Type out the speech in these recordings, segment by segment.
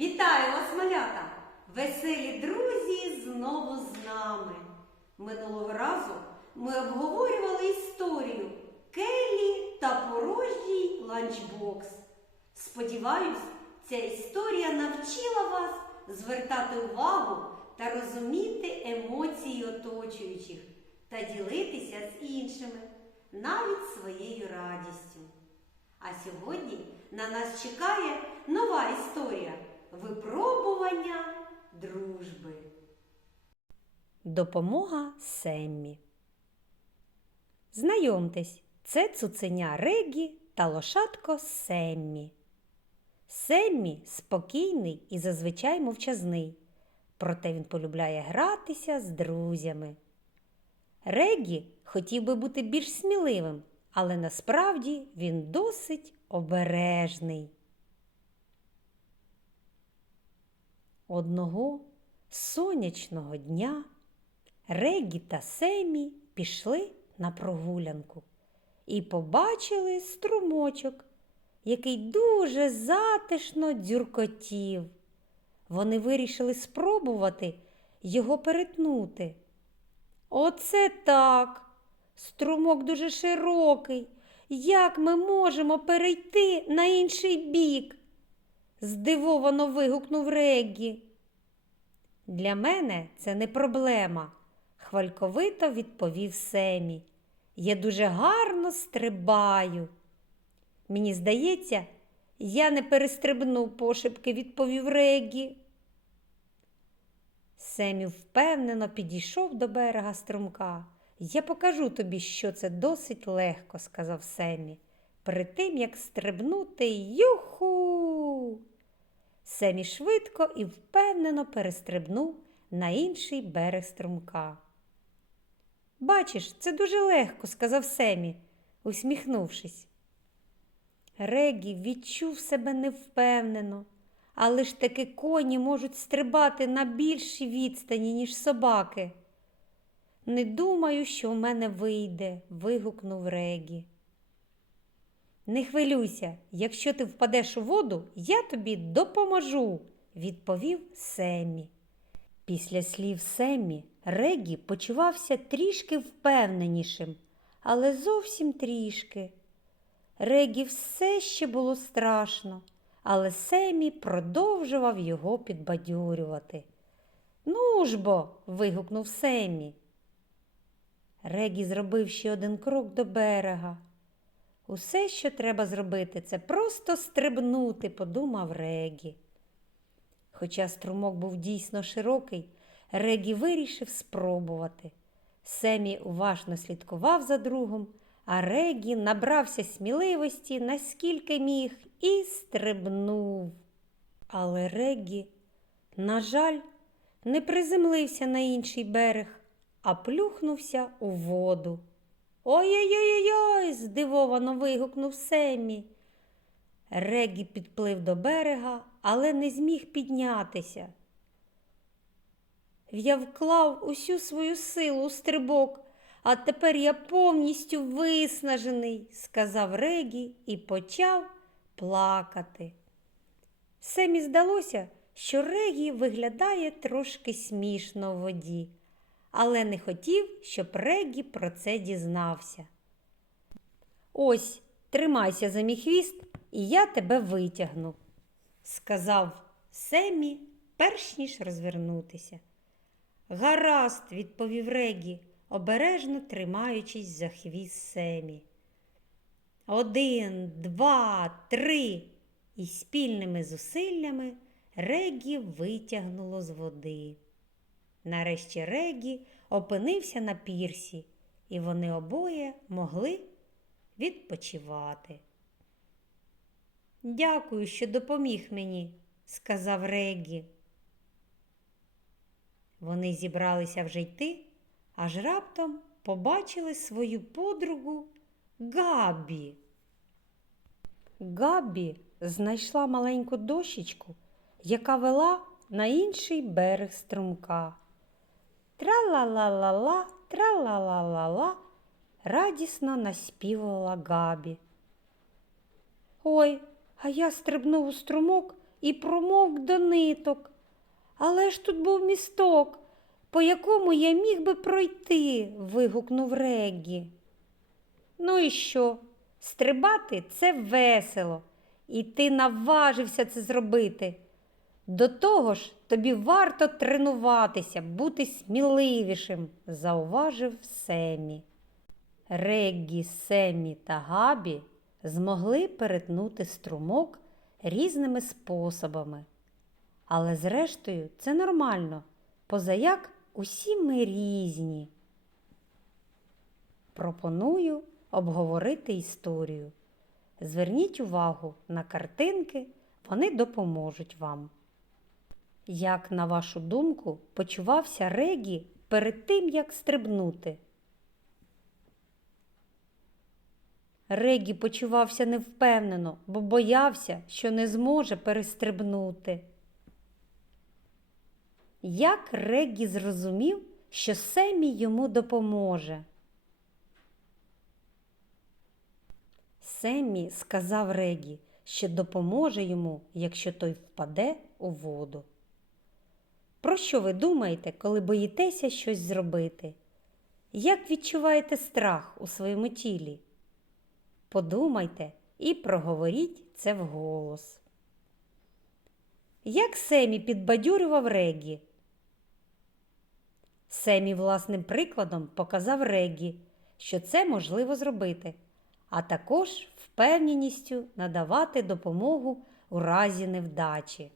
Вітаю вас, малята! Веселі друзі знову з нами. Минулого разу ми обговорювали історію Келлі та порожній ланчбокс. Сподіваюсь, ця історія навчила вас звертати увагу та розуміти емоції оточуючих та ділитися з іншими, навіть своєю радістю. А сьогодні на нас чекає нова історія випробування дружби. Допомога Семмі. Знайомтесь, це цуценя Регі та лошадко Семмі. Семмі спокійний і зазвичай мовчазний, проте він полюбляє гратися з друзями. Регі хотів би бути більш сміливим, але насправді він досить обережний. Одного сонячного дня Регі та Семі пішли на прогулянку і побачили струмочок, який дуже затишно дзюркотів. Вони вирішили спробувати його перетнути. Оце так. Струмок дуже широкий. Як ми можемо перейти на інший бік? здивовано вигукнув Реггі. Для мене це не проблема, хвальковито відповів Семі. Я дуже гарно стрибаю. Мені здається, я не перестрибну пошепки, відповів Регі. Семі впевнено підійшов до берега струмка. Я покажу тобі, що це досить легко, сказав Семі. Перед тим, як стрибнути, юху. Семі швидко і впевнено перестрибнув на інший берег струмка. Бачиш, це дуже легко, сказав Семі, усміхнувшись. Регі відчув себе невпевнено, але ж таки коні можуть стрибати на більшій відстані, ніж собаки. Не думаю, що в мене вийде, вигукнув Регі. Не хвилюйся, якщо ти впадеш у воду, я тобі допоможу, відповів Семі. Після слів Семі Регі почувався трішки впевненішим, але зовсім трішки. Регі все ще було страшно, але Семі продовжував його підбадьорювати. Ну ж бо. вигукнув Семі. Регі зробив ще один крок до берега. Усе, що треба зробити, це просто стрибнути, подумав Регі. Хоча струмок був дійсно широкий, Регі вирішив спробувати. Семі уважно слідкував за другом, а Регі набрався сміливості, наскільки міг, і стрибнув. Але Регі, на жаль, не приземлився на інший берег, а плюхнувся у воду. Ой-ой-ой, здивовано вигукнув Семі. Регі підплив до берега, але не зміг піднятися. Я вклав усю свою силу у стрибок, а тепер я повністю виснажений, сказав Регі і почав плакати. Семі здалося, що Регі виглядає трошки смішно в воді але не хотів, щоб Регі про це дізнався. Ось, тримайся за мій хвіст, і я тебе витягну, сказав Семі, перш ніж розвернутися. Гаразд, відповів Регі, обережно тримаючись за хвіст Семі. Один, два, три. І спільними зусиллями Регі витягнуло з води. Нарешті Регі опинився на пірсі, і вони обоє могли відпочивати. Дякую, що допоміг мені, сказав Регі. Вони зібралися вже йти, аж раптом побачили свою подругу Габі. Габі знайшла маленьку дощечку, яка вела на інший берег струмка. Тра-ла-ла-ла-ла, тра-ла-ла-ла-ла, радісно наспівала Габі. Ой, а я стрибнув у струмок і промовк до ниток. Але ж тут був місток, по якому я міг би пройти, вигукнув Реггі. Ну і що? Стрибати це весело, і ти наважився це зробити. До того ж, тобі варто тренуватися, бути сміливішим, зауважив Семі. Реггі, Семі та Габі змогли перетнути струмок різними способами. Але зрештою це нормально, позаяк усі ми різні. Пропоную обговорити історію. Зверніть увагу на картинки, вони допоможуть вам. Як, на вашу думку, почувався Регі перед тим, як стрибнути? Регі почувався невпевнено, бо боявся, що не зможе перестрибнути. Як Регі зрозумів, що Семі йому допоможе? Семі сказав Регі, що допоможе йому, якщо той впаде у воду. Про що ви думаєте, коли боїтеся щось зробити? Як відчуваєте страх у своєму тілі? Подумайте і проговоріть це вголос. Як Семі підбадьорював Регі? Семі власним прикладом показав Регі, що це можливо зробити, а також впевненістю надавати допомогу у разі невдачі.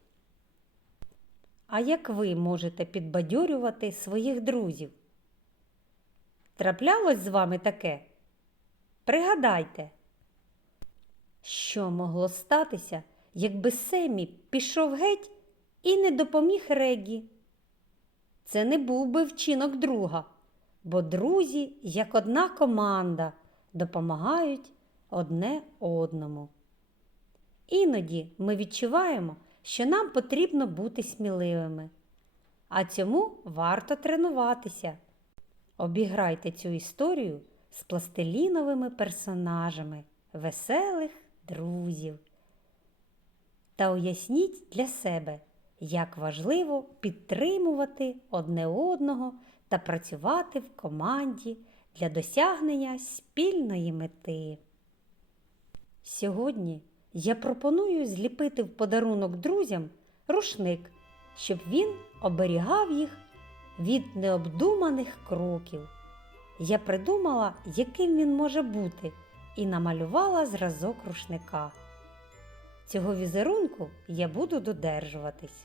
А як ви можете підбадьорювати своїх друзів? Траплялось з вами таке? Пригадайте, що могло статися, якби Семі пішов геть і не допоміг Регі? Це не був би вчинок друга, бо друзі, як одна команда, допомагають одне одному. Іноді ми відчуваємо, що нам потрібно бути сміливими, а цьому варто тренуватися. Обіграйте цю історію з пластиліновими персонажами, веселих друзів. Та уясніть для себе, як важливо підтримувати одне одного та працювати в команді для досягнення спільної мети. Сьогодні я пропоную зліпити в подарунок друзям рушник, щоб він оберігав їх від необдуманих кроків. Я придумала, яким він може бути, і намалювала зразок рушника. Цього візерунку я буду додержуватись.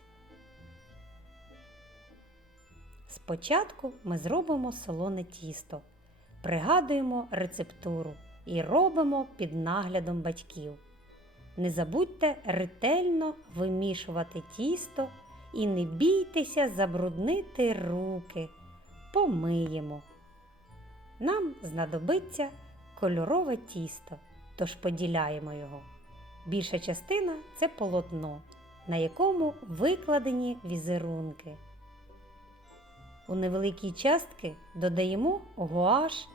Спочатку ми зробимо солоне тісто, пригадуємо рецептуру і робимо під наглядом батьків. Не забудьте ретельно вимішувати тісто і не бійтеся забруднити руки. Помиємо. Нам знадобиться кольорове тісто, тож поділяємо його. Більша частина це полотно, на якому викладені візерунки. У невеликі частки додаємо гуаш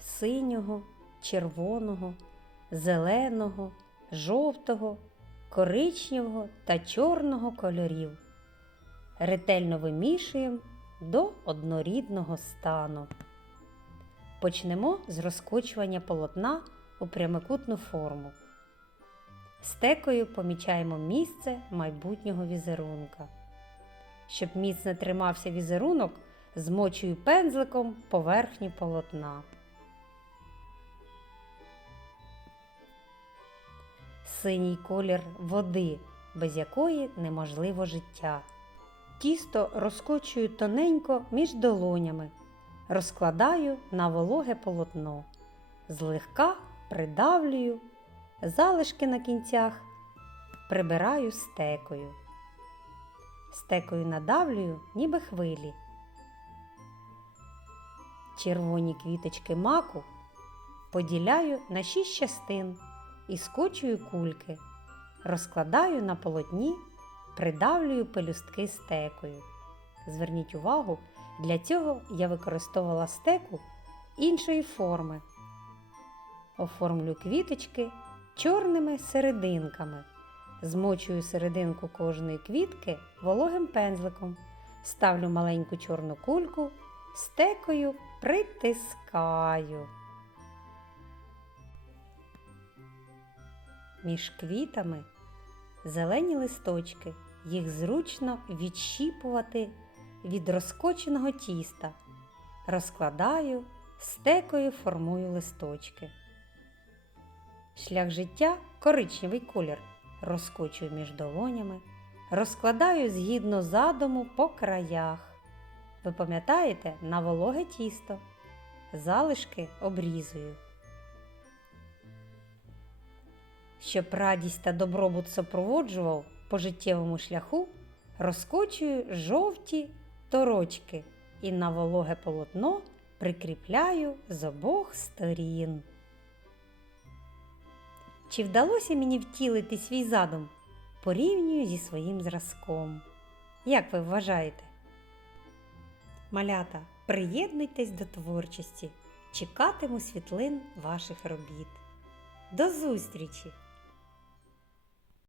синього, червоного, зеленого, жовтого, коричневого та чорного кольорів. Ретельно вимішуємо до однорідного стану. Почнемо з розкочування полотна у прямокутну форму. Стекою помічаємо місце майбутнього візерунка. Щоб міцно тримався візерунок, змочую пензликом поверхню полотна. Синій колір води, без якої неможливо життя. Тісто розкочую тоненько між долонями, розкладаю на вологе полотно, злегка придавлюю, залишки на кінцях прибираю стекою. Стекою надавлюю, ніби хвилі. Червоні квіточки маку поділяю на шість частин і скочую кульки, розкладаю на полотні, придавлюю пелюстки стекою. Зверніть увагу, для цього я використовувала стеку іншої форми. Оформлю квіточки чорними серединками, Змочую серединку кожної квітки вологим пензликом, ставлю маленьку чорну кульку, стекою притискаю. Між квітами зелені листочки, їх зручно відщіпувати від розкоченого тіста. Розкладаю, стекою формую листочки. Шлях життя коричневий колір. Розкочую між долонями, розкладаю згідно задуму по краях. Ви пам'ятаєте на вологе тісто. Залишки обрізую. Щоб радість та добробут супроводжував по життєвому шляху, розкочую жовті торочки і на вологе полотно прикріпляю з обох сторін. Чи вдалося мені втілити свій задум? Порівнюю зі своїм зразком. Як ви вважаєте? Малята, приєднуйтесь до творчості. Чекатиму світлин ваших робіт. До зустрічі!